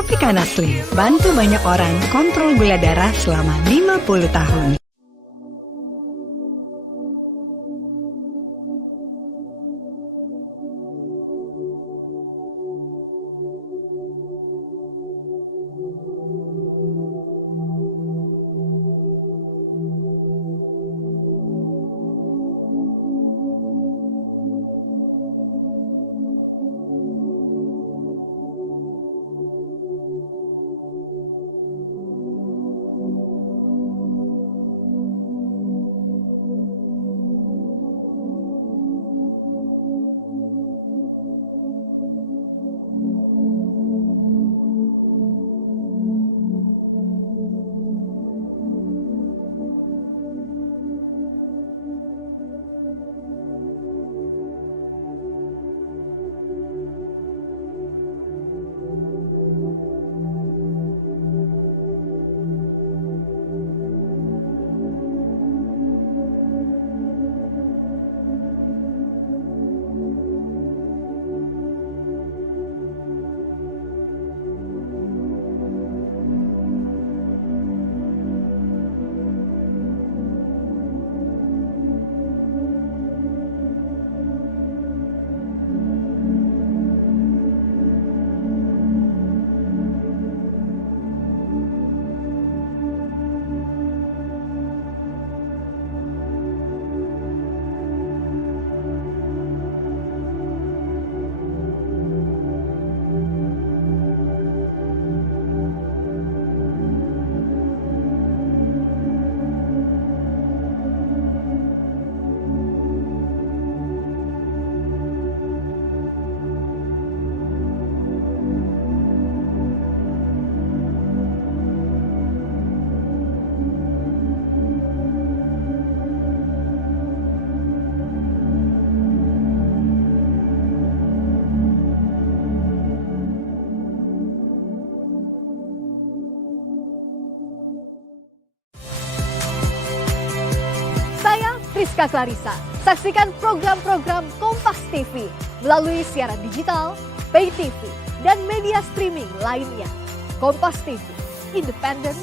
Tropicana Slim, bantu banyak orang kontrol gula darah selama 50 tahun. Rizka Clarissa. Saksikan program-program Kompas TV melalui siaran digital, pay TV, dan media streaming lainnya. Kompas TV, independen,